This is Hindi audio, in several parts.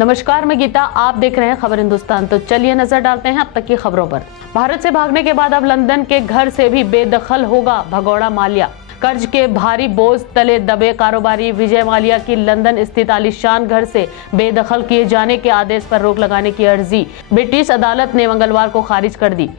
नमस्कार, मैं गीता, आप देख रहे हैं खबर हिंदुस्तान। तो चलिए नजर डालते हैं अब तक की खबरों पर। भारत से भागने के बाद अब लंदन के घर से भी बेदखल होगा भगौड़ा माल्या। कर्ज के भारी बोझ तले दबे कारोबारी विजय माल्या की लंदन स्थित आलीशान घर से बेदखल किए जाने के आदेश पर रोक लगाने की अर्जी ब्रिटिश अदालत ने मंगलवार को खारिज कर दी।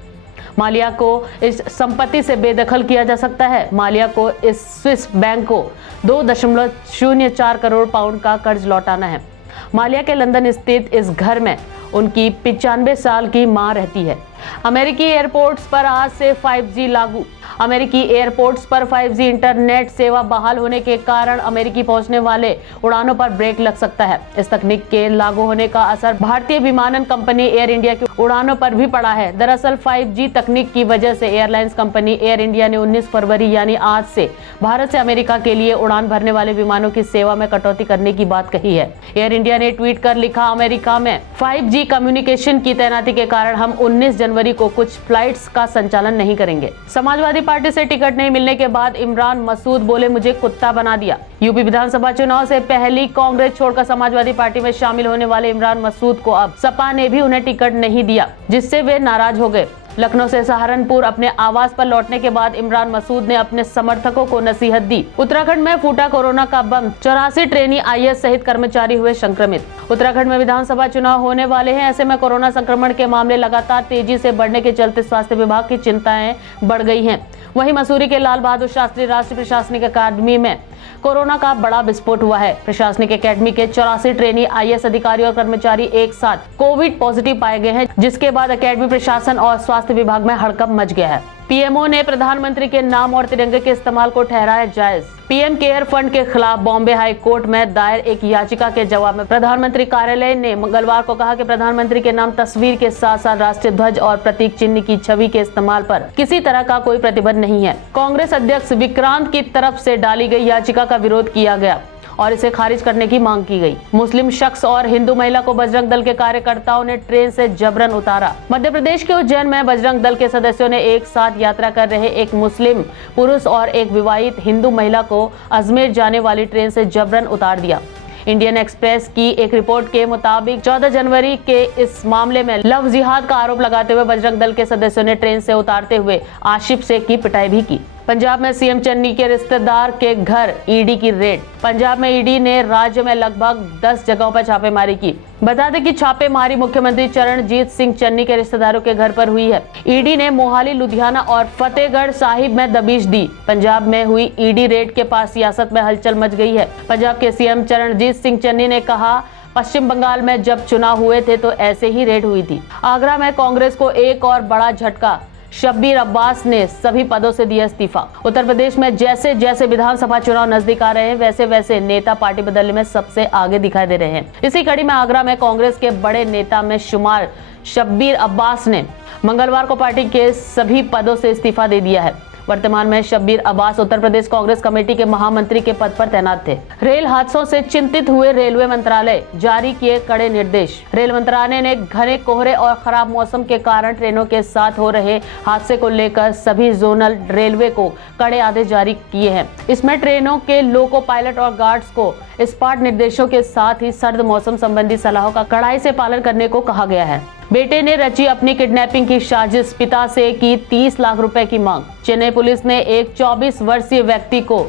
माल्या को इस संपत्ति से बेदखल किया जा सकता है। माल्या को इस स्विस बैंक को 2.04 करोड़ पाउंड का कर्ज लौटाना है। माल्या के लंदन स्थित इस घर में उनकी 95 साल की मां रहती है। अमेरिकी एयरपोर्ट्स पर आज से 5G लागू। अमेरिकी एयरपोर्ट्स पर 5G इंटरनेट सेवा बहाल होने के कारण अमेरिकी पहुंचने वाले उड़ानों पर ब्रेक लग सकता है। इस तकनीक के लागू होने का असर भारतीय विमानन कंपनी एयर इंडिया की उड़ानों पर भी पड़ा है। दरअसल 5G तकनीक की वजह से एयरलाइंस कंपनी एयर इंडिया ने 19 फरवरी यानी आज से भारत से अमेरिका के लिए उड़ान भरने वाले विमानों की सेवा में कटौती करने की बात कही है। एयर इंडिया ने ट्वीट कर लिखा, अमेरिका में 5G कम्युनिकेशन की तैनाती के कारण हम 19 जनवरी को कुछ फ्लाइट्स का संचालन नहीं करेंगे। समाजवादी पार्टी से टिकट नहीं मिलने के बाद इमरान मसूद बोले, मुझे कुत्ता बना दिया। यूपी विधानसभा चुनाव से पहले कांग्रेस छोड़कर समाजवादी पार्टी में शामिल होने वाले इमरान मसूद को अब सपा ने भी उन्हें टिकट नहीं दिया, जिससे वे नाराज हो गए। लखनऊ से सहारनपुर अपने आवास पर लौटने के बाद इमरान मसूद ने अपने समर्थकों को नसीहत दी। उत्तराखंड में फूटा कोरोना का बम, 84 ट्रेनी IAS सहित कर्मचारी हुए संक्रमित। उत्तराखंड में विधानसभा चुनाव होने वाले हैं, ऐसे में कोरोना संक्रमण के मामले लगातार तेजी से बढ़ने के चलते स्वास्थ्य विभाग की चिंताएं बढ़ गई हैं। वहीं मसूरी के लाल बहादुर शास्त्री राष्ट्रीय प्रशासनिक अकादमी में कोरोना का बड़ा विस्फोट हुआ है। प्रशासनिक अकेडमी के 84 ट्रेनी IAS अधिकारी और कर्मचारी एक साथ कोविड पॉजिटिव पाए गए हैं, जिसके बाद अकेडमी प्रशासन और स्वास्थ्य विभाग में हड़कंप मच गया है। पीएमओ ने प्रधानमंत्री के नाम और तिरंगे के इस्तेमाल को ठहराया जायज। पीएम केयर फंड के खिलाफ बॉम्बे हाई कोर्ट में दायर एक याचिका के जवाब में प्रधानमंत्री कार्यालय ने मंगलवार को कहा कि प्रधानमंत्री के नाम, तस्वीर के साथ साथ राष्ट्रीय ध्वज और प्रतीक चिन्ह की छवि के इस्तेमाल पर किसी तरह का कोई प्रतिबंध नहीं है। कांग्रेस अध्यक्ष विक्रांत की तरफ से डाली गई याचिका का विरोध किया गया और इसे खारिज करने की मांग की गई। मुस्लिम शख्स और हिंदू महिला को बजरंग दल के कार्यकर्ताओं ने ट्रेन से जबरन उतारा। मध्य प्रदेश के उज्जैन में बजरंग दल के सदस्यों ने एक साथ यात्रा कर रहे एक मुस्लिम पुरुष और एक विवाहित हिंदू महिला को अजमेर जाने वाली ट्रेन से जबरन उतार दिया। इंडियन एक्सप्रेस की एक रिपोर्ट के मुताबिक 14 जनवरी के इस मामले में लव जिहाद का आरोप लगाते हुए बजरंग दल के सदस्यों ने ट्रेन से उतारते हुए आशिफ शेख की पिटाई भी की। पंजाब में सीएम चन्नी के रिश्तेदार के घर ईडी की रेड। पंजाब में ईडी ने राज्य में लगभग 10 जगहों पर छापेमारी की। बता दें कि छापेमारी मुख्यमंत्री चरणजीत सिंह चन्नी के रिश्तेदारों के घर पर हुई है। ईडी ने मोहाली, लुधियाना और फतेहगढ़ साहिब में दबिश दी। पंजाब में हुई ईडी रेड के पास सियासत में हलचल मच गई है। पंजाब के सीएम चरणजीत सिंह चन्नी ने कहा, पश्चिम बंगाल में जब चुनाव हुए थे तो ऐसे ही रेड हुई थी। आगरा में कांग्रेस को एक और बड़ा झटका, शब्बीर अब्बास ने सभी पदों से दिया इस्तीफा। उत्तर प्रदेश में जैसे जैसे विधानसभा चुनाव नजदीक आ रहे हैं, वैसे वैसे नेता पार्टी बदलने में सबसे आगे दिखाई दे रहे हैं। इसी कड़ी में आगरा में कांग्रेस के बड़े नेता में शुमार शब्बीर अब्बास ने मंगलवार को पार्टी के सभी पदों से इस्तीफा दे दिया है। वर्तमान में शब्बीर अब्बास उत्तर प्रदेश कांग्रेस कमेटी के महामंत्री के पद पर तैनात थे। रेल हादसों से चिंतित हुए रेलवे मंत्रालय, जारी किए कड़े निर्देश। रेल मंत्रालय ने घने कोहरे और खराब मौसम के कारण ट्रेनों के साथ हो रहे हादसे को लेकर सभी जोनल रेलवे को कड़े आदेश जारी किए हैं। इसमें ट्रेनों के लोको पायलट और गार्ड्स को स्पॉट निर्देशों के साथ ही सर्द मौसम संबंधी सलाहों का कड़ाई से पालन करने को कहा गया है। बेटे ने रची अपनी किडनैपिंग की साजिश, पिता से की 30 लाख रुपए की मांग। चेन्नई पुलिस ने एक 24 वर्षीय व्यक्ति को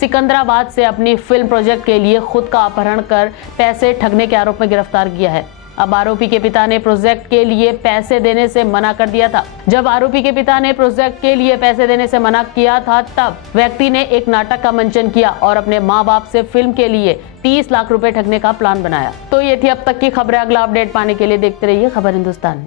सिकंदराबाद से अपनी फिल्म प्रोजेक्ट के लिए खुद का अपहरण कर पैसे ठगने के आरोप में गिरफ्तार किया है। अब आरोपी के पिता ने प्रोजेक्ट के लिए पैसे देने से मना कर दिया था। जब आरोपी के पिता ने प्रोजेक्ट के लिए पैसे देने से मना किया था, तब व्यक्ति ने एक नाटक का मंचन किया और अपने मां बाप से फिल्म के लिए 30 लाख रुपए ठगने का प्लान बनाया। तो ये थी अब तक की खबरें। अगला अपडेट पाने के लिए देखते रहिए खबर हिंदुस्तान।